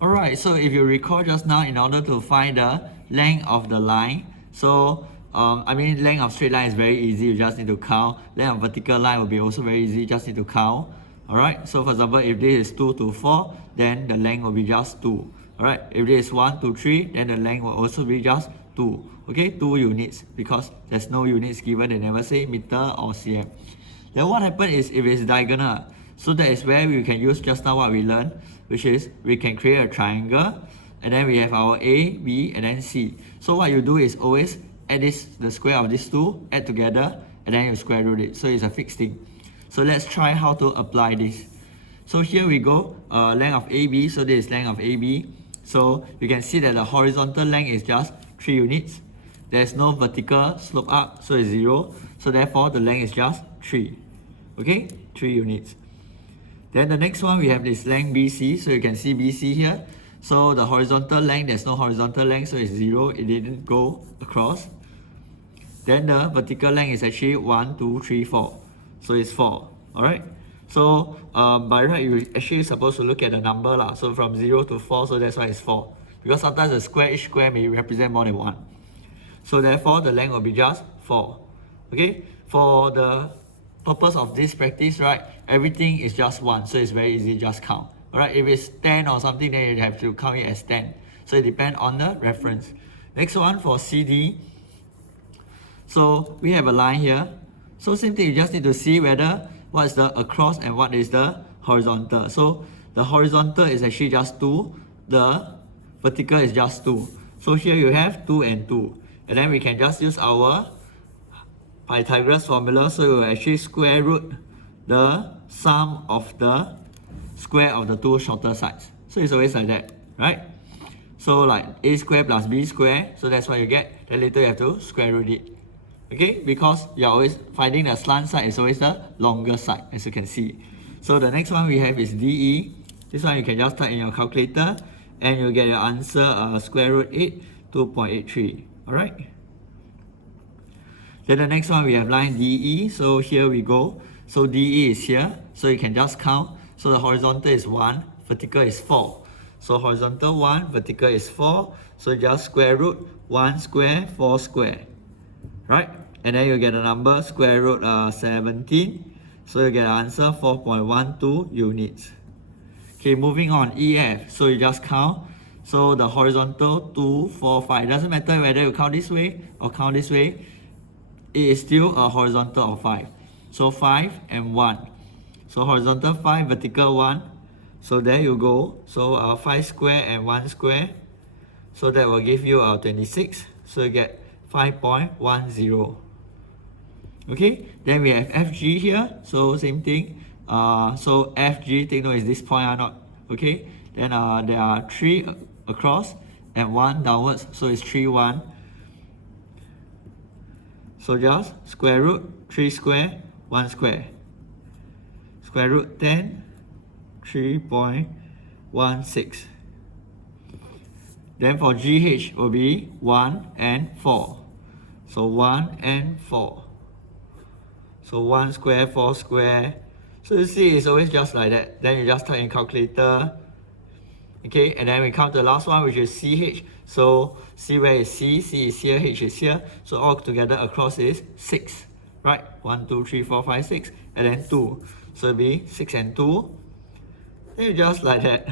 Alright, so if you recall just now, in order to find the length of the line, so length of straight line is very easy, you just need to count. Length of vertical line will be also very easy, you just need to count. Alright, so for example, if this is 2 to 4, then the length will be just 2. Alright, if this is 1 to 3, then the length will also be just 2. Okay, 2 units, because there's no units given, they never say meter or cm. Then what happens is if it's diagonal, so that is where we can use just now what we learned, which is we can create a triangle, and then we have our A, B, and then C. So what you do is always add the square of these two, add together, and then you square root it. So it's a fixed thing. So let's try how to apply this. So here we go, length of AB, so this is length of AB. So you can see that the horizontal length is just 3 units. There's no vertical slope up, so it's 0. So therefore the length is just 3. Okay, 3 units. Then the next one we have this length BC, so you can see BC here. So the horizontal length, there's no horizontal length, so it's 0, it didn't go across. Then the vertical length is actually 1, 2, 3, 4, so it's 4. Alright, so by right you're actually supposed to look at the number lah. So from 0 to 4, so that's why it's 4. Because sometimes the square, each square may represent more than 1. So therefore the length will be just 4. Okay, for the purpose of this practice, right, everything is just 1, so it's very easy, just count. Alright, if it's 10 or something, then you have to count it as 10. So it depends on the reference. Next one for CD. So we have a line here. So same thing, you just need to see whether what is the across and what is the horizontal. So the horizontal is actually just 2, the vertical is just 2. So here you have 2 and 2. And then we can just use our Pythagoras formula, so we will actually square root the sum of the square of the two shorter sides. So it's always like that, right? So like a square plus b square, so that's what you get. Then later you have to square root it. Okay, because you're always finding the slant side is always the longer side, as you can see. So the next one we have is DE. This one you can just type in your calculator and you'll get your answer square root 8, 2.83. Alright. Then the next one we have line DE, so here we go. So DE is here, so you can just count. So the horizontal is 1, vertical is 4. So horizontal 1, vertical is 4. So just square root 1 square, 4 square. Right? And then you get a number square root 17. So you get an answer 4.12 units. Okay, moving on, EF. So you just count. So the horizontal 2, 4, 5. It doesn't matter whether you count this way or count this way. It is still a horizontal of 5. So 5 and 1. So horizontal 5, vertical 1. So there you go. So 5 square and 1 square. So that will give you 26. So you get 5.10. Okay, then we have FG here. So same thing. So FG, take note is this point or not. Okay, then there are 3 across and 1 downwards. So it's 3, 1. So just square root 3 square, 1 square. Square root 10, 3.16. Then for GH will be 1 and 4. So 1 and 4. So 1 square, 4 square. So you see it's always just like that. Then you just type in calculator. Okay, and then we come to the last one, which is CH. So C where is C? C is here, H is here. So all together across is 6. Right? 1, 2, 3, 4, 5, 6. And then 2. So it'll be 6 and 2. Then you just like that.